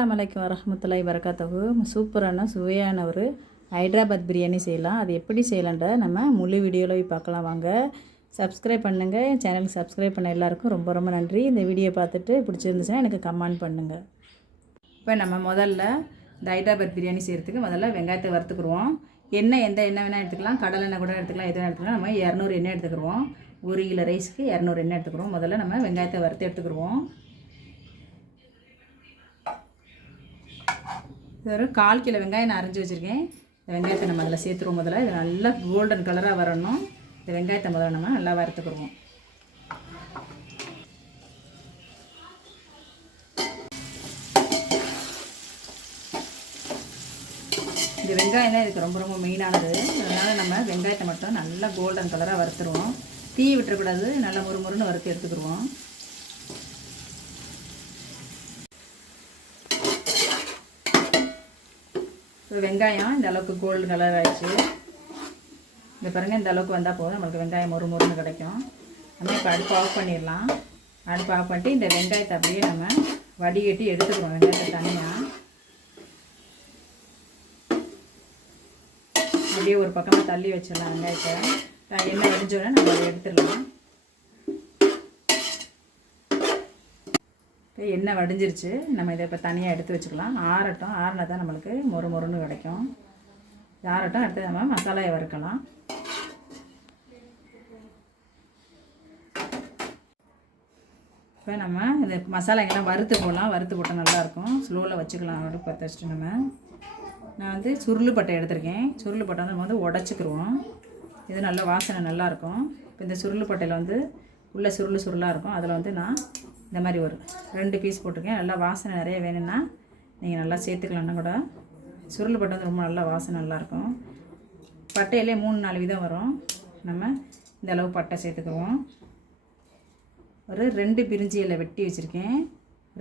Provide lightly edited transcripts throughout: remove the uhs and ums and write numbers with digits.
அஸ்ஸலாமு அலைக்கும் வரஹ்மத்துல்லாஹி வரகாத்துஹு. சூப்பரான சுவையான ஒரு ஹைதராபாத் பிரியாணி செய்யலாம். அது எப்படி செய்யலான்ற நம்ம முழு வீடியோவில் பார்க்கலாம். வாங்க, சப்ஸ்கிரைப் பண்ணுங்கள். சேனலுக்கு சப்ஸ்கிரைப் பண்ண எல்லாருக்கும் ரொம்ப ரொம்ப நன்றி. இந்த வீடியோ பார்த்துட்டு பிடிச்சிருந்துச்சுன்னா எனக்கு கமெண்ட் பண்ணுங்கள். இப்போ நம்ம முதல்ல இந்த ஹைதராபாத் பிரியாணி செய்கிறதுக்கு முதல்ல வெங்காயத்தை வறுத்துக்குருவோம். எண்ணெய் எந்த எண்ணெய் வேணால் எடுத்துக்கலாம், கடலை எண்ணெய் கூட எடுத்துக்கலாம், எது வேணால் எடுத்துக்கலாம். நம்ம 200 எண்ணெய் எடுத்துக்கிடுவோம். 1 கிலோ ரைஸ்க்கு 200 எண்ணெய் எடுத்துக்கிறோம். முதல்ல நம்ம வெங்காயத்தை வறுத்து எடுத்துக்கிடுவோம். இது ஒரு 1/4 கிலோ வெங்காயம் நான் அரைஞ்சி வச்சுருக்கேன். இந்த வெங்காயத்தை நம்ம அதில் சேர்த்துருவோம். முதல்ல இது நல்லா கோல்டன் கலராக வரணும். இந்த வெங்காயத்தை முதல்ல நம்ம நல்லா வறுத்துக்கிடுவோம். இந்த வெங்காயம் தான் இதுக்கு ரொம்ப ரொம்ப மெயினானது. அதனால் நம்ம வெங்காயத்தை மட்டும் நல்லா கோல்டன் கலராக வறுத்துருவோம். தீ விட்டுறக்கூடாது, நல்லா முறுமுறுன்னு வறுத்து எடுத்துக்கிடுவோம். வெங்காயம் இந்த அளவுக்கு கோல்டு கலர் ஆகிடுச்சு. இந்த பாருங்கள், இந்த அளவுக்கு வந்தால் போதும், நம்மளுக்கு வெங்காயம் முறுமுறுன்னு கிடைக்கும். நம்ம இப்போ அடுப்பு ஆஃப் பண்ணிடலாம். அடுப்பு ஆஃப் பண்ணிட்டு இந்த வெங்காயத்தை அப்படியே நம்ம வடிகட்டி எடுத்துக்கிறோம். வெங்காயத்தை தனியாக அப்படியே ஒரு பக்கமாக தள்ளி வச்சிடலாம். வெங்காயத்தை எண்ணெய் வடிஞ்சோடனே நம்ம அதை எடுத்துடலாம். எண்ணெய் வடிஞ்சிருச்சு. நம்ம இதை இப்போ தனியாக எடுத்து வச்சுக்கலாம். ஆறட்டும். ஆறினா தான் நம்மளுக்கு மொறுன்னு கிடைக்கும். ஆறட்டும். அடுத்து நம்ம மசாலாயை வறுக்கலாம். இப்போ நம்ம இந்த மசாலாங்கெல்லாம் வறுத்து போடலாம். வறுத்து போட்டால் நல்லாயிருக்கும். ஸ்லோவில் வச்சுக்கலாம். அடுப்பு பற்ற வச்சுட்டு நான் வந்து சுருள் பட்டை எடுத்திருக்கேன். சுருள் பட்டை வந்து நம்ம வந்து உடச்சிக்கிடுவோம். இது நல்ல வாசனை நல்லாயிருக்கும். இப்போ இந்த சுருள் பட்டையில் வந்து உள்ள சுருளாக இருக்கும். அதில் வந்து நான் இந்த மாதிரி ஒரு 2 பீஸ் போட்டிருக்கேன். நல்லா வாசனை நிறைய வேணும்னா நீங்கள் நல்லா சேர்த்துக்கலான்னா கூட. சுருள் பட்டை வந்து ரொம்ப நல்லா வாசனை நல்லாயிருக்கும். பட்டையிலே 3-4 விதம் வரும். நம்ம இந்த அளவு பட்டை சேர்த்துக்குவோம். ஒரு 2 பிரிஞ்சி இலை வெட்டி வச்சுருக்கேன்.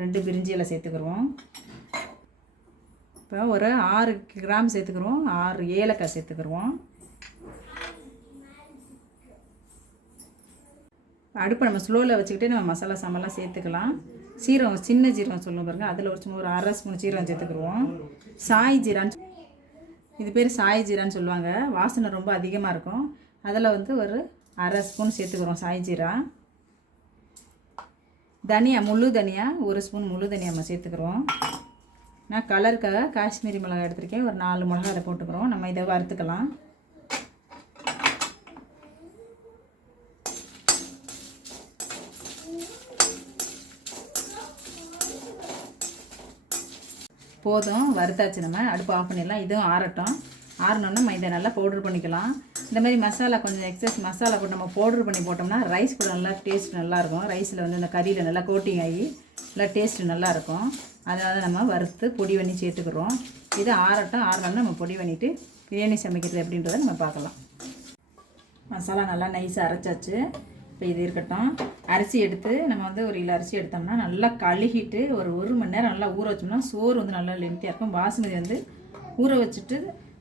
2 பிரிஞ்சி இலை சேர்த்துக்குருவோம். இப்போ ஒரு 6 கிராம் சேர்த்துக்குருவோம். 6 ஏலக்காய் சேர்த்துக்குருவோம். அடுப்பை நம்ம ஸ்லோவில் வச்சுக்கிட்டே நம்ம மசாலா சாமான்லாம் சேர்த்துக்கலாம். சீரகம், சின்ன சீரகம் சொல்லுவோம் பாருங்கள், அதில் ஒரு சும்மா ஒரு 1/2 ஸ்பூன் சீரகம் சேர்த்துக்குருவோம். சாய் ஜீரான்னு, இது பேர் சாய் ஜீரான்னு சொல்லுவாங்க. வாசனை ரொம்ப அதிகமாக இருக்கும். அதில் வந்து ஒரு 1/2 ஸ்பூன் சேர்த்துக்குறோம் சாய் ஜீரா. தனியா, முழு தனியா 1 ஸ்பூன் முழு தனியா நம்ம சேர்த்துக்குறோம். நான் கலருக்காக காஷ்மீரி மிளகாய் எடுத்திருக்கேன். ஒரு 4 மிளகாய் அதை போட்டுக்கிறோம். நம்ம இதை வறுத்துக்கலாம். போதும், வறுத்தாச்சு. நம்ம அடுப்பு ஆஃப் பண்ணிடலாம். இதுவும் ஆறட்டும். ஆறினோன்னா நம்ம இதை நல்லா பவுட்ரு பண்ணிக்கலாம். இந்த மாதிரி மசாலா கொஞ்சம் எக்ஸஸ் மசாலா போட்டு நம்ம பவுட்ரு பண்ணி போட்டோம்னா ரைஸ் கூட நல்லா டேஸ்ட் நல்லாயிருக்கும். ரைஸில் வந்து இந்த கறியில் நல்லா கோட்டிங் ஆகி நல்லா டேஸ்ட்டு நல்லாயிருக்கும். அதனால் நம்ம வறுத்து பொடி பண்ணி சேர்த்துக்கிறோம். இது ஆறட்டும். ஆறினோம்னா நம்ம பொடி பண்ணிவிட்டு பிரியாணி சமைக்கிறது எப்படின்றத நம்ம பார்க்கலாம். மசாலா நல்லா நைஸாக அரைச்சாச்சு. இப்போ இது இருக்கட்டும். அரிசி எடுத்து நம்ம வந்து 1 கிலோ அரிசி எடுத்தோம்னா நல்லா கழுகிட்டு ஒரு 1 மணி நேரம் நல்லா ஊற வச்சோம்னா சோறு வந்து நல்லா லென்த்தியாக இருக்கும். பாசுமதி வந்து ஊற வச்சுட்டு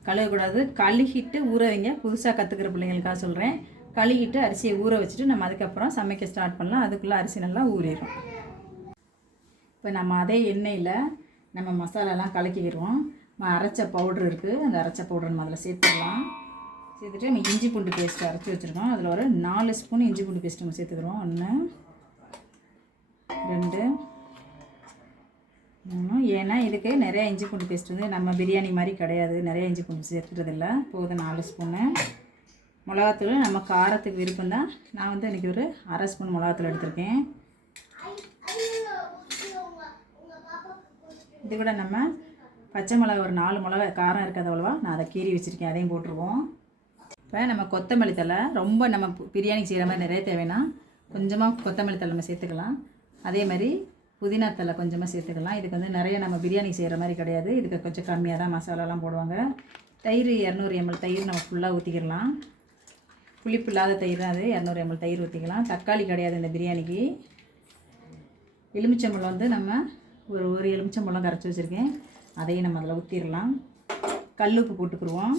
கழுவக்கூடாது. கழுகிட்டு ஊற வைங்க. புதுசாக கற்றுக்கிற பிள்ளைங்களுக்காக சொல்கிறேன். கழுகிட்டு அரிசியை ஊற வச்சுட்டு நம்ம அதுக்கப்புறம் சமைக்க ஸ்டார்ட் பண்ணலாம். அதுக்குள்ளே அரிசி நல்லா ஊறிடும். இப்போ நம்ம அதே எண்ணெயில் நம்ம மசாலாலாம் கலக்கிக்கிடுவோம். அரைச்ச பவுட்ரு இருக்குது. அந்த அரைச்ச பவுடர் நம்ம அதில் சேர்த்துக்கலாம். சேர்த்துட்டு நம்ம இஞ்சி பூண்டு பேஸ்ட்டு அரைச்சி வச்சுருக்கோம். அதில் ஒரு 4 ஸ்பூன் இஞ்சி பூண்டு பேஸ்ட் நம்ம சேர்த்துக்கிறோம். 1 2 3. ஏன்னா இதுக்கு நிறையா இஞ்சி பூண்டு பேஸ்ட் வந்து நம்ம பிரியாணி மாதிரி கிடையாது. நிறைய இஞ்சி பூண்டு சேர்த்துறதில்ல. போதும் 4 ஸ்பூனு. மிளகாத்தூள் நம்ம காரத்துக்கு விருப்பம் தான். நான் வந்து இன்றைக்கி ஒரு 1/2 ஸ்பூன் மிளகாத்தூள் எடுத்திருக்கேன். இது கூட நம்ம பச்சை மிளகா ஒரு 4 மிளகா காரம் இருக்காது அவ்வளோவா, நான் அதை கீறி வச்சுருக்கேன். அதையும் போட்டுருவோம். இப்போ நம்ம கொத்தமல்லி தழை ரொம்ப நம்ம பிரியாணி செய்கிற மாதிரி நிறைய தேவைன்னா கொஞ்சமாக கொத்தமல்லி தழை நம்ம சேர்த்துக்கலாம். அதே மாதிரி புதினா தழை கொஞ்சமாக சேர்த்துக்கலாம். இதுக்கு வந்து நிறைய நம்ம பிரியாணி செய்கிற மாதிரி கிடையாது. இதுக்கு கொஞ்சம் கம்மியாக தான் மசாலாலாம் போடுவாங்க. தயிர் 200 ml தயிர் நம்ம ஃபுல்லாக ஊற்றிக்கலாம். புளிப்பு இல்லாத தயிர் தான் அது. 200 ml தயிர் ஊற்றிக்கலாம். தக்காளி கிடையாது இந்த பிரியாணிக்கு. எலுமிச்சம்பழம் வந்து நம்ம ஒரு எலுமிச்சம்பழம் கரைச்சி வச்சுருக்கேன். அதையும் நம்ம அதில் ஊற்றிடலாம். கல்லுப்பு போட்டுக்குருவோம்.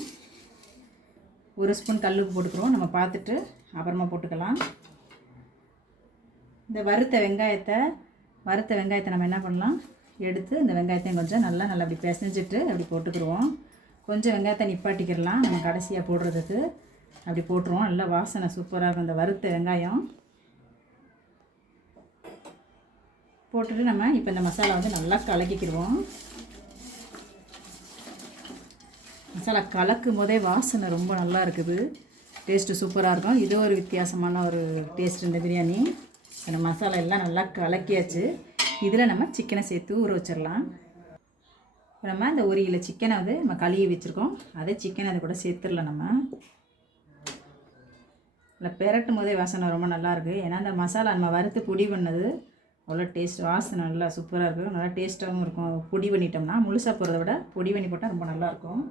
1 ஸ்பூன் கல்லுப்பு போட்டுக்கிறோம். நம்ம பார்த்துட்டு அப்புறமா போட்டுக்கலாம். இந்த வறுத்த வெங்காயத்தை நம்ம என்ன பண்ணலாம், எடுத்து இந்த வெங்காயத்தையும் கொஞ்சம் நல்லா அப்படி பிசைஞ்சிட்டு அப்படி போட்டுக்கிடுவோம். கொஞ்சம் வெங்காயத்தை நிப்பாட்டிக்கிடலாம் நம்ம கடைசியாக போடுறதுக்கு. அப்படி போட்டுருவோம். நல்லா வாசனை சூப்பராக இருக்கும் இந்த வறுத்த வெங்காயம். போட்டுட்டு நம்ம இப்போ இந்த மசாலா வந்து நல்லா கலக்கிக்கிடுவோம். மசாலா கலக்கும் போதே வாசனை ரொம்ப நல்லா இருக்குது. டேஸ்ட்டு சூப்பராக இருக்கும். இது ஒரு வித்தியாசமான ஒரு டேஸ்ட் இந்த பிரியாணி. இந்த மசாலா எல்லாம் நல்லா கலக்கியாச்சு. இதில் நம்ம சிக்கனை சேர்த்து ஊற வச்சிடலாம். நம்ம இந்த 1 கிலோ சிக்கனை வந்து நம்ம கழுவி வச்சுருக்கோம். அதே சிக்கனை அது கூட சேர்த்துடலாம். நம்ம இல்லை பெரட்டும் போதே வாசனை ரொம்ப நல்லாயிருக்கு. ஏன்னா அந்த மசாலா நம்ம வறுத்து பொடி பண்ணது அவ்வளோ டேஸ்ட் வாசனை நல்லா சூப்பராக இருக்கும். நல்லா டேஸ்ட்டாகவும் இருக்கும். பொடி பண்ணிட்டோம்னா முழுசாக போகிறத விட பொடி பண்ணி போட்டால் ரொம்ப நல்லாயிருக்கும்.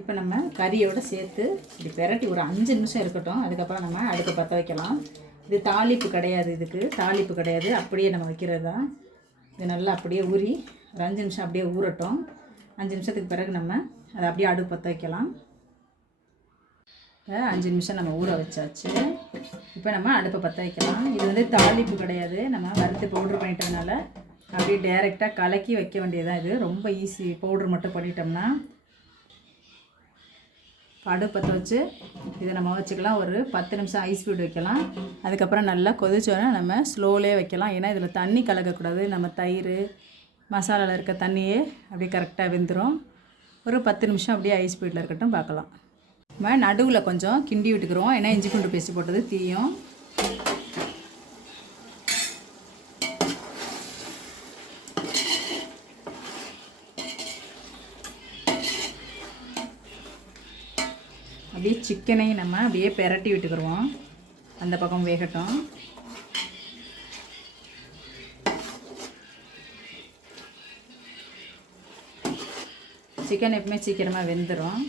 இப்போ நம்ம கறியோடு சேர்த்து இப்படி பெரட்டி ஒரு 5 நிமிஷம் இருக்கட்டும். அதுக்கப்புறம் நம்ம அடுப்பை பற்ற வைக்கலாம். இது தாளிப்பு கிடையாது, இதுக்கு தாளிப்பு கிடையாது, அப்படியே நம்ம வைக்கிறது தான். இது நல்லா அப்படியே ஊறி ஒரு 5 நிமிஷம் அப்படியே ஊறட்டும். 5 நிமிஷத்துக்கு பிறகு நம்ம அதை அப்படியே அடுப்பு பற்ற வைக்கலாம். 5 நிமிஷம் நம்ம ஊற வச்சாச்சு. இப்போ நம்ம அடுப்பை பற்ற வைக்கலாம். இது வந்து தாளிப்பு கிடையாது, நம்ம வறுத்து பவுட்ரு பண்ணிட்டதுனால அப்படியே டைரெக்டாக கலக்கி வைக்க வேண்டியதான். இது ரொம்ப ஈஸி. பவுட்ரு மட்டும் பண்ணிட்டோம்னா அடுப்பு பற்ற வச்சு இதை நம்ம வச்சுக்கலாம். ஒரு 10 நிமிஷம் ஐஸ் பீட் வைக்கலாம். அதுக்கப்புறம் நல்லா கொதிச்சோன்னா நம்ம ஸ்லோலே வைக்கலாம். ஏன்னா இதில் தண்ணி கலக்கக்கூடாது. நம்ம தயிர் மசாலாவில் இருக்க தண்ணியே அப்படியே கரெக்டாக வெந்துடும். ஒரு 10 நிமிஷம் அப்படியே ஐஸ் பீட்டில் இருக்கட்டும், பார்க்கலாம். நம்ம நடுவில் கொஞ்சம் கிண்டி விட்டுக்கிறோம். ஏன்னா இஞ்சி பூண்டு பேஸ்ட் போட்டது தீயும். அப்படியே சிக்கனையும் நம்ம அப்படியே பெரட்டி விட்டுக்கிடுவோம். அந்த பக்கம் வேகட்டும். சிக்கன் எப்பவுமே சீக்கிரமாக வெந்துடும்.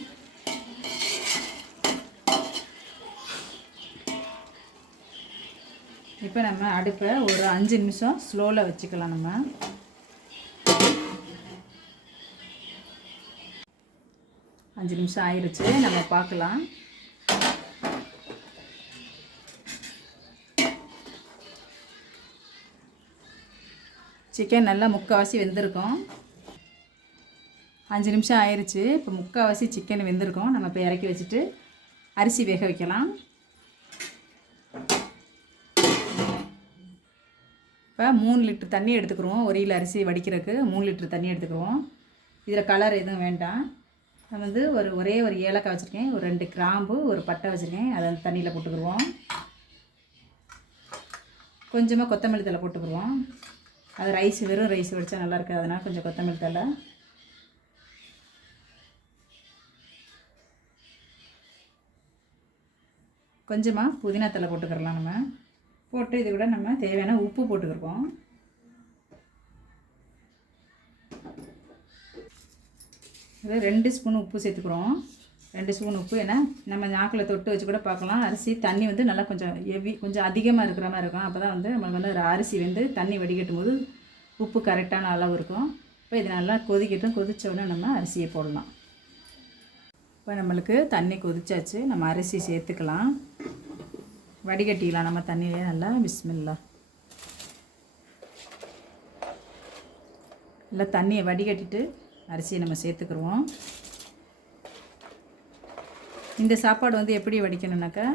இப்போ நம்ம அடுப்பை ஒரு 5 நிமிஷம் ஸ்லோவில் வச்சுக்கலாம். நம்ம அஞ்சு நிமிஷம் ஆயிடுச்சு. நம்ம பார்க்கலாம். சிக்கன் நல்லா முக்கால்வாசி வெந்திருக்கும். 5 நிமிஷம் ஆயிடுச்சு. இப்போ முக்கால்வாசி சிக்கன் வெந்திருக்கும். நம்ம இப்போ இறக்கி வச்சுட்டு அரிசி வேக வைக்கலாம். இப்போ 3 லிட்டர் தண்ணி எடுத்துக்கிறோம். 1 கிலோ அரிசி வடிக்கிறதுக்கு 3 லிட்டர் தண்ணி எடுத்துக்கிறோம். இதில் கலர் எதுவும் வேண்டாம். நான் வந்து ஒரே ஒரு ஏலக்காய் வச்சுருக்கேன், ஒரு 2 கிராம்பு, ஒரு பட்டை வச்சுருக்கேன். அதை அந்த தண்ணியில் போட்டுக்கிடுவோம். கொஞ்சமாக கொத்தமல்லி தழை போட்டுக்கிடுவோம். அது வெறும் ரைஸ் வடித்தா நல்லா இருக்குது, அதனால் கொஞ்சம் கொத்தமல்லி தழை. கொஞ்சமாக புதினா தழை போட்டுக்கிறலாம். நம்ம போட்டு இது கூட நம்ம தேவையான உப்பு போட்டுக்கிடுவோம். இது 2 ஸ்பூன் உப்பு சேர்த்துக்கிறோம். 2 ஸ்பூன் உப்பு. ஏன்னா நம்ம நாக்கில் தொட்டு வச்சு கூட பார்க்கலாம். அரிசி தண்ணி வந்து நல்லா கொஞ்சம் அதிகமாக இருக்கிற மாதிரி இருக்கும். அப்போ தான் வந்து நம்மளுக்கு வந்து அரிசி வந்து தண்ணி வடிகட்டும் போது உப்பு கரெக்டான அளவு இருக்கும். இப்போ இது நல்லா கொதிக்கட்டும். கொதித்தோடனே நம்ம அரிசியை போடலாம். இப்போ நம்மளுக்கு தண்ணி கொதிச்சாச்சு. நம்ம அரிசி சேர்த்துக்கலாம். வடிகட்டிக்கலாம் நம்ம தண்ணியிலே நல்லா. பிஸ்மில்லா. நல்லா தண்ணியை வடிகட்டிட்டு அரிசியை நம்ம சேர்த்துக்குருவோம். இந்த சாப்பாடு வந்து எப்படி வடிக்கணுன்னாக்கா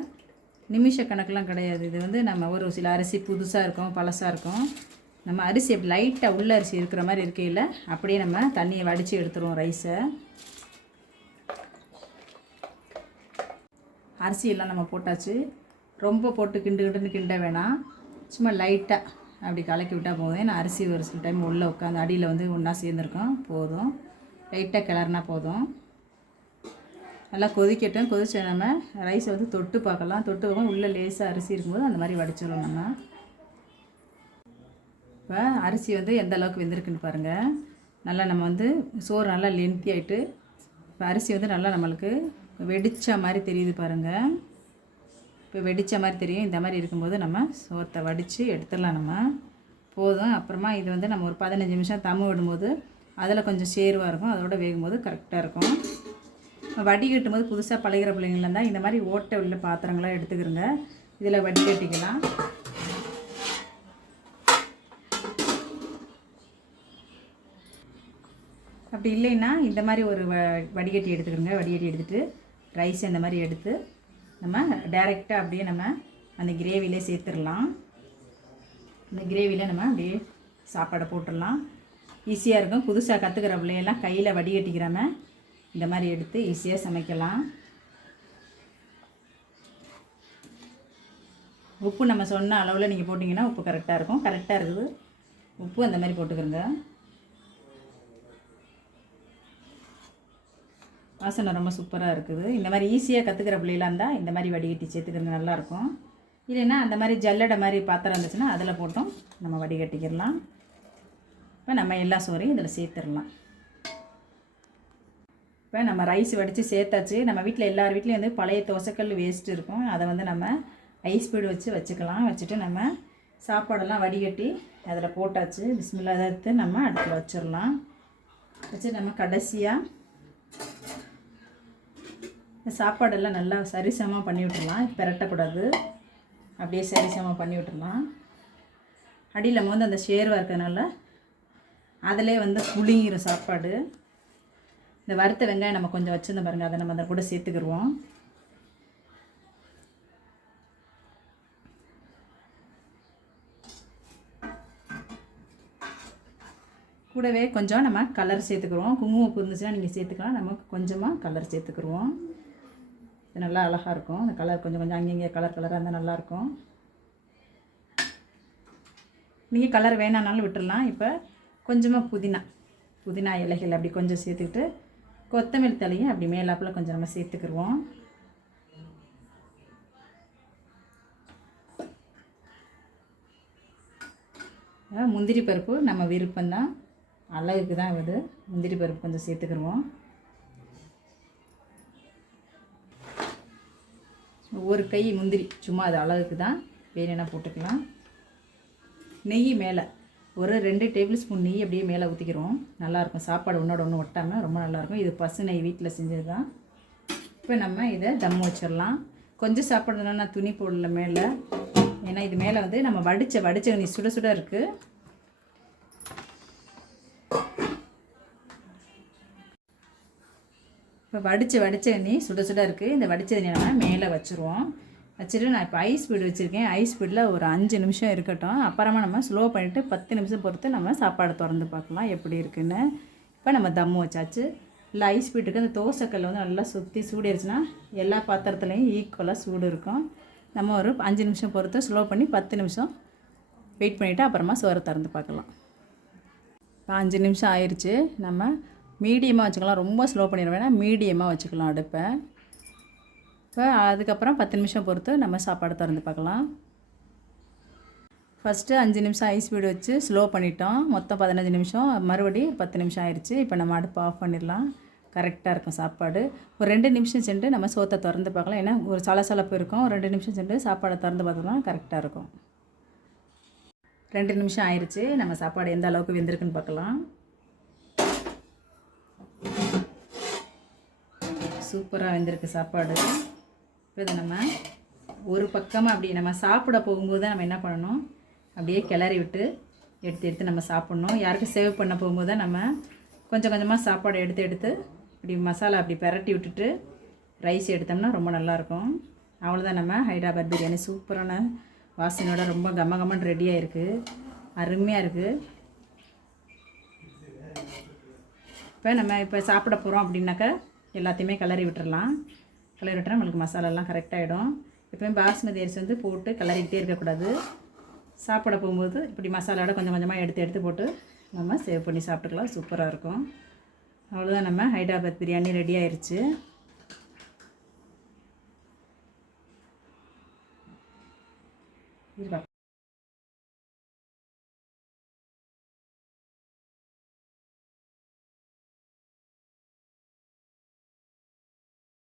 நிமிஷ கணக்கெலாம் கிடையாது. இது வந்து நம்ம ஒரு சில அரிசி புதுசாக இருக்கும், பழசாக இருக்கும். நம்ம அரிசி அப்படி லைட்டாக உள்ள அரிசி இருக்கிற மாதிரி இருக்கையில் அப்படியே நம்ம தண்ணியை வடித்து எடுத்துருவோம் ரைஸை. அரிசியெல்லாம் நம்ம போட்டாச்சு. ரொம்ப போட்டு கிண்ட வேணாம். சும்மா லைட்டாக அப்படி கலக்கி விட்டால் போதும். ஏன்னா அரிசி ஒரு சில டைம் உள்ளே உட்காந்து அடியில் வந்து ஒன்றா சேர்ந்துருக்கோம். போதும், லைட்டாக கிளறினா போதும். நல்லா கொதிக்கட்டும். கொதிச்ச நம்ம ரைஸை வந்து தொட்டு பார்க்கலாம். தொட்டு பார்க்க உள்ளே லேசாக அரிசி இருக்கும்போது அந்த மாதிரி வடிச்சிடலாம் நம்ம. இப்போ அரிசி வந்து எந்த அளவுக்கு வெந்திருக்குன்னு பாருங்கள். நல்லா நம்ம வந்து சோறு நல்லா லென்த்தி ஆகிட்டு இப்போ அரிசி வந்து நல்லா நம்மளுக்கு வெடித்த மாதிரி தெரியுது பாருங்கள். இப்போ வெடித்த மாதிரி தெரியும். இந்த மாதிரி இருக்கும்போது நம்ம சோத்தை வடித்து எடுத்துடலாம் நம்ம. போதும். அப்புறமா இது வந்து நம்ம ஒரு 15 நிமிஷம் தம்மு விடும்போது அதில் கொஞ்சம் சேர்வாக இருக்கும். அதோட வேகும்போது கரெக்டாக இருக்கும். வடிகட்டும் போது புதுசாக பழகிற பிள்ளைங்களாக இருந்தால் இந்த மாதிரி ஓட்டை உள்ள பாத்திரங்களாக எடுத்துக்கிறோங்க. இதில் வடிகட்டிக்கலாம். அப்படி இல்லைன்னா இந்த மாதிரி ஒரு வடிகட்டி எடுத்துக்கிறோங்க. வடிகட்டி எடுத்துகிட்டு ரைஸ் இந்த மாதிரி எடுத்து நம்ம டைரெக்டாக அப்படியே நம்ம அந்த கிரேவிலே சேர்த்துடலாம். இந்த கிரேவியில் நம்ம அப்படியே சாப்பாடை போட்டுடலாம். ஈஸியாக இருக்கும். புதுசாக கற்றுக்கிற பிள்ளையெல்லாம் கையில் வடிகட்டிக்கிறாம இந்த மாதிரி எடுத்து ஈஸியாக சமைக்கலாம். உப்பு நம்ம சொன்ன அளவில் நீங்கள் போட்டிங்கன்னா உப்பு கரெக்டாக இருக்கும். கரெக்டாக இருக்குது உப்பு. அந்த மாதிரி போட்டுக்கிறோங்க. வாசனை ரொம்ப சூப்பராக இருக்குது. இந்த மாதிரி ஈஸியாக கற்றுக்கிற பிள்ளைகளாக இருந்தால் இந்த மாதிரி வடிகட்டி சேர்த்துக்கிறது நல்லாயிருக்கும். இல்லைன்னா அந்த மாதிரி ஜல்லடை மாதிரி பாத்திரம் இருந்துச்சுன்னா அதில் போட்டோம் நம்ம வடிகட்டிக்கிடலாம். இப்போ நம்ம எல்லா சோறையும் இதில் சேர்த்துடலாம். இப்போ நம்ம ரைஸ் வடித்து சேர்த்தாச்சு. நம்ம வீட்டில் எல்லார் வீட்லேயும் வந்து பழைய தோசைக்கல் வேஸ்ட்டு இருக்கும். அதை வந்து நம்ம ஐஸ் பீடு வச்சுக்கலாம். வச்சுட்டு நம்ம சாப்பாடெல்லாம் வடிகட்டி அதில் போட்டாச்சு. பிஸ்மில்லா அதை எடுத்து நம்ம அடுப்பில் வச்சிடலாம். வச்சு நம்ம கடைசியாக சாப்பாடெல்லாம் நல்லா சரிசமமாக பண்ணி விட்டுடலாம். பெரட்டக்கூடாது. அப்படியே சரிசமமாக பண்ணி விட்டுடலாம். அடியில் நம்ம வந்து அந்த ஷேர்வாக இருக்கிறதுனால அதிலே வந்து புளிங்கிற சாப்பாடு. இந்த வறுத்த வெங்காயம் நம்ம கொஞ்சம் வச்சுருந்த பாருங்கள், அதை நம்ம அதை கூட சேர்த்துக்கிடுவோம். கூடவே கொஞ்சம் நம்ம கலர் சேர்த்துக்குருவோம். குங்குமப்பூ இருந்துச்சுன்னா நீங்கள் சேர்த்துக்கலாம். நமக்கு கொஞ்சமாக கலர் சேர்த்துக்குருவோம். இது நல்லா அழகாக இருக்கும். அந்த கலர் கொஞ்சம் கொஞ்சம் அங்கங்கே கலராக இருந்தால் நல்லாயிருக்கும். நீங்கள் கலர் வேணானாலும் விட்டுடலாம். இப்போ கொஞ்சமாக புதினா இலைகள் அப்படி கொஞ்சம் சேர்த்துக்கிட்டு கொத்தமல்லி தலையும் அப்படி மேலாப்பில் கொஞ்சம் நம்ம சேர்த்துக்குருவோம். முந்திரி பருப்பு நம்ம விருப்பம்தான், அழகுக்கு தான் வருது. முந்திரி பருப்பு கொஞ்சம் சேர்த்துக்குருவோம். ஒரு கை முந்திரி சும்மா அது அழகுக்கு தான், வேணும்னா போட்டுக்கலாம். நெய் மேலே ஒரு 2 டேபிள் ஸ்பூன் நெய் அப்படியே மேலே ஊற்றிக்கிறோம். நல்லாயிருக்கும். சாப்பாடு ஒன்றோட ஒன்று ஒட்டாமல் ரொம்ப நல்லாயிருக்கும். இது பசு நெய் வீட்டில் செஞ்சது தான். இப்போ நம்ம இதை தம் வச்சிடலாம். கொஞ்சம் சாப்பிட்றதுனா நான் துணி போடல மேலே, ஏன்னா இது மேலே வந்து நம்ம வடித்த நீ சுட சுட இருக்குது. இப்போ வடித்த எண்ணி சுட சுட இருக்குது. இந்த வடித்த எண்ணி நம்ம மேலே வச்சுருவோம். வச்சுட்டு நான் இப்போ ஐஸ் பீடு வச்சுருக்கேன். ஐஸ் பீடில் ஒரு 5 நிமிஷம் இருக்கட்டும். அப்புறமா நம்ம ஸ்லோ பண்ணிவிட்டு 10 நிமிஷம் பொறுத்து நம்ம சாப்பாடு திறந்து பார்க்கலாம் எப்படி இருக்குன்னு. இப்போ நம்ம தம்மு வச்சாச்சு. இல்லை ஐஸ் பீட்டுக்கு அந்த தோசைக்கல்ல வந்து நல்லா சுற்றி சூடிடுச்சுன்னா எல்லா பாத்திரத்துலேயும் ஈக்குவலாக சூடு இருக்கும். நம்ம ஒரு 5 நிமிஷம் பொறுத்து ஸ்லோ பண்ணி 10 நிமிஷம் வெயிட் பண்ணிவிட்டு அப்புறமா சோறை திறந்து பார்க்கலாம். இப்போ 5 நிமிஷம் ஆயிடுச்சு. நம்ம மீடியமாக வச்சுக்கலாம். ரொம்ப ஸ்லோ பண்ணிட வேணாம், மீடியமாக வச்சுக்கலாம் அடுப்பை. இப்போ அதுக்கப்புறம் 10 நிமிஷம் பொறுத்து நம்ம சாப்பாடு திறந்து பார்க்கலாம். ஃபஸ்ட்டு 5 நிமிஷம் ஐஸ் பீடு வச்சு ஸ்லோ பண்ணிட்டோம். மொத்தம் 15 நிமிஷம், மறுபடி 10 நிமிஷம் ஆயிடுச்சு. இப்போ நம்ம அடுப்பை ஆஃப் பண்ணிடலாம். கரெக்டாக இருக்கும் சாப்பாடு. ஒரு 2 நிமிஷம் சென்று நம்ம சோத்தை திறந்து பார்க்கலாம். ஏன்னா ஒரு சலசலப்பு இருக்கும். 2 நிமிஷம் சென்று சாப்பாடை திறந்து பார்த்தோம்னா கரெக்டாக இருக்கும். 2 நிமிஷம் ஆயிடுச்சு. நம்ம சாப்பாடு எந்த அளவுக்கு வெந்திருக்குன்னு பார்க்கலாம். சூப்பராக வெந்திருக்கு சாப்பாடு. இப்போ இதை நம்ம ஒரு பக்கமாக அப்படி நம்ம சாப்பிட போகும்போது தான் நம்ம என்ன பண்ணணும், அப்படியே கிளறி விட்டு எடுத்து நம்ம சாப்பிட்ணும். யாருக்கும் சேவ் பண்ண போகும்போது தான் நம்ம கொஞ்சம் கொஞ்சமாக சாப்பாடு எடுத்து இப்படி மசாலா அப்படி பெரட்டி விட்டுட்டு ரைஸ் எடுத்தோம்னா ரொம்ப நல்லாயிருக்கும். அவ்வளோதான், நம்ம ஹைதராபாத் பிரியாணி சூப்பரான வாசனையோட ரொம்ப கம்மன்னு ரெடியாக இருக்குது. அருமையாக இருக்குது. இப்போ நம்ம இப்போ சாப்பிட போகிறோம் அப்படின்னாக்கா எல்லாத்தையுமே கிளறி விட்டுறலாம். கிளறி விட்டுறா நம்மளுக்கு மசாலாலாம் கரெக்டாகிடும். எப்போயும் பாஸ்மதி அரிசி வந்து போட்டு கிளறிக்கிட்டே இருக்கக்கூடாது. சாப்பிட போகும்போது இப்படி மசாலாவோட கொஞ்சம் கொஞ்சமாக எடுத்து போட்டு நம்ம சேவ் பண்ணி சாப்பிட்டுக்கலாம். சூப்பராக இருக்கும். அவ்வளோதான், நம்ம ஹைதராபாத் பிரியாணி ரெடி ஆயிடுச்சு.